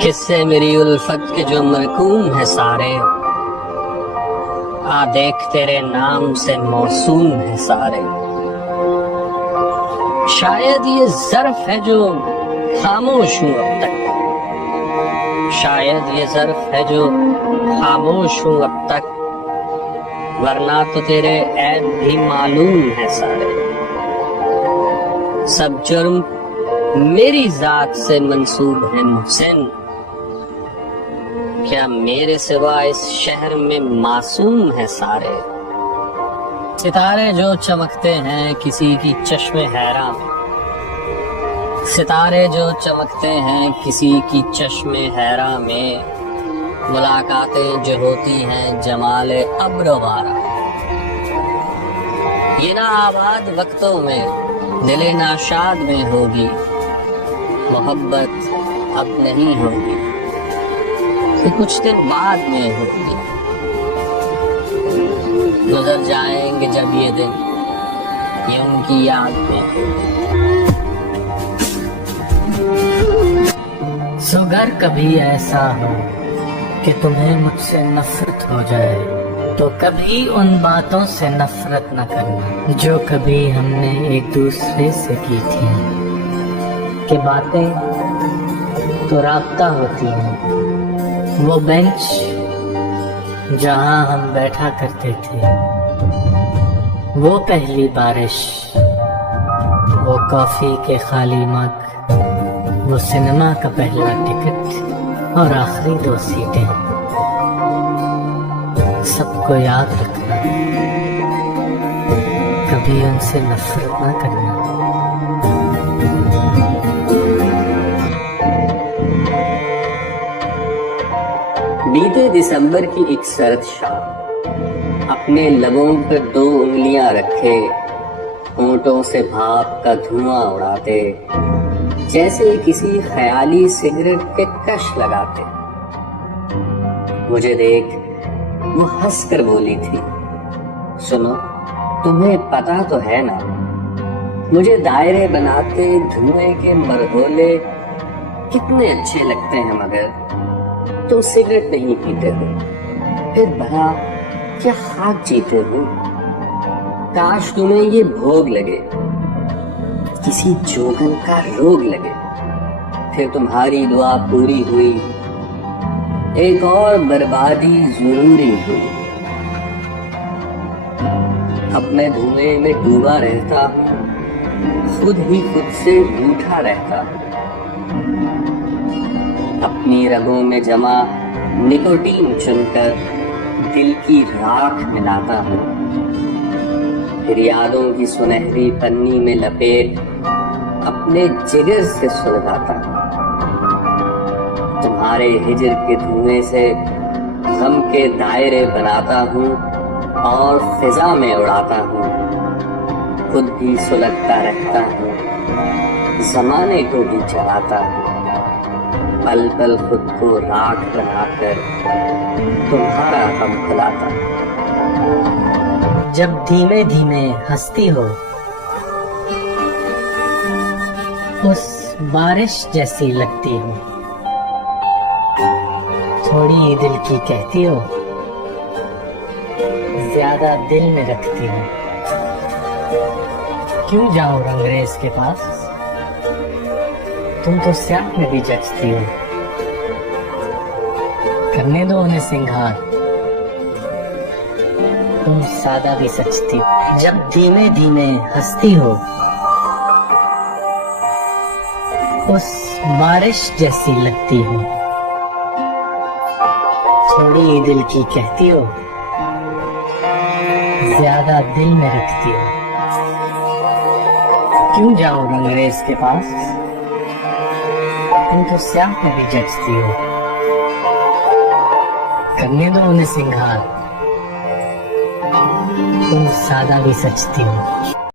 किससे मेरी उल्फत के जो मरकूम है सारे, आ देख तेरे नाम से मौसूम है सारे। शायद ये ज़र्फ है जो खामोश हूँ अब तक, शायद ये ज़र्फ है जो खामोश हूँ अब तक, वरना तो तेरे ऐब भी मालूम है सारे। सब जुर्म मेरी जात से मंसूब है मुहसिन, क्या मेरे सिवा इस शहर में मासूम है सारे। सितारे जो चमकते हैं किसी की चश्मे हैरा में, सितारे जो चमकते हैं किसी की चश्मे हैरा में, मुलाकातें जो होती हैं जमाले अब्रवारा। ये ना आबाद वक्तों में दिले नाशाद में होगी, मोहब्बत अब नहीं होगी, कि कुछ दिन बाद में होगी। गुजर जाएंगे जब ये दिन, ये उनकी याद में होगी। सो अगर कभी ऐसा हो कि तुम्हें मुझसे नफरत हो जाए, तो कभी उन बातों से नफरत न करना जो कभी हमने एक दूसरे से की थी। कि बातें तो राब्ता होती हैं, वो बेंच जहां हम बैठा करते थे, वो पहली बारिश, वो कॉफी के खाली मग, वो सिनेमा का पहला टिकट और आखिरी 2 सीटें, सबको याद रखना, कभी उनसे नफरत ना करना। बीते दिसंबर की एक सर्द शाम, अपने लबों पर 2 उंगलियां रखे, होंठों से भाप का धुआं उड़ाते, जैसे किसी ख्याली सिगरेट के कश लगाते। मुझे देख वो हंसकर बोली थी, सुनो तुम्हें पता तो है ना, मुझे दायरे बनाते धुएं के मरहोले कितने अच्छे लगते हैं, मगर तुम सिगरेट नहीं पीते हो, फिर भला क्या खाक जीते हो। काश तुम्हें ये भोग लगे, किसी जोगन का रोग लगे, फिर तुम्हारी दुआ पूरी हुई, एक और बर्बादी जरूरी हुई। अपने धुएं में डूबा रहता हूँ, खुद ही खुद से रूठा रहता हूँ। अपनी रगों में जमा निकोटीन चुनकर दिल की राख मिलाता हूँ, फिर यादों की सुनहरी पन्नी में लपेट अपने जिगर से सुलगाता हूँ। तुम्हारे हिजर के धुएं से गम के दायरे बनाता हूँ और फिजा में उड़ाता हूँ, खुद भी सुलगता रहता हूँ, जमाने को भी जलाता हूँ, पल पल खुद को राख बनाकर तुम्हारा गम खिलाता। जब धीमे धीमे हंसती हो, उस बारिश जैसी लगती हो, थोड़ी दिल की कहती हो, ज्यादा दिल में रखती हो। क्यों जाओ रंगरेज के पास, तुम तो स्याह में भी जचती हो, करने दो उन्हें सिंगार, तुम सादा भी सचती हो। जब धीमे धीमे हंसती हो, उस बारिश जैसी लगती हो, थोड़ी दिल की कहती हो, ज्यादा दिल में रखती हो। क्यों जाओ रंगरेज के पास, तुम तो स्याह में भी जचती हो, करने दो उन्हें सिंगार, तुम सादा भी सचती हो।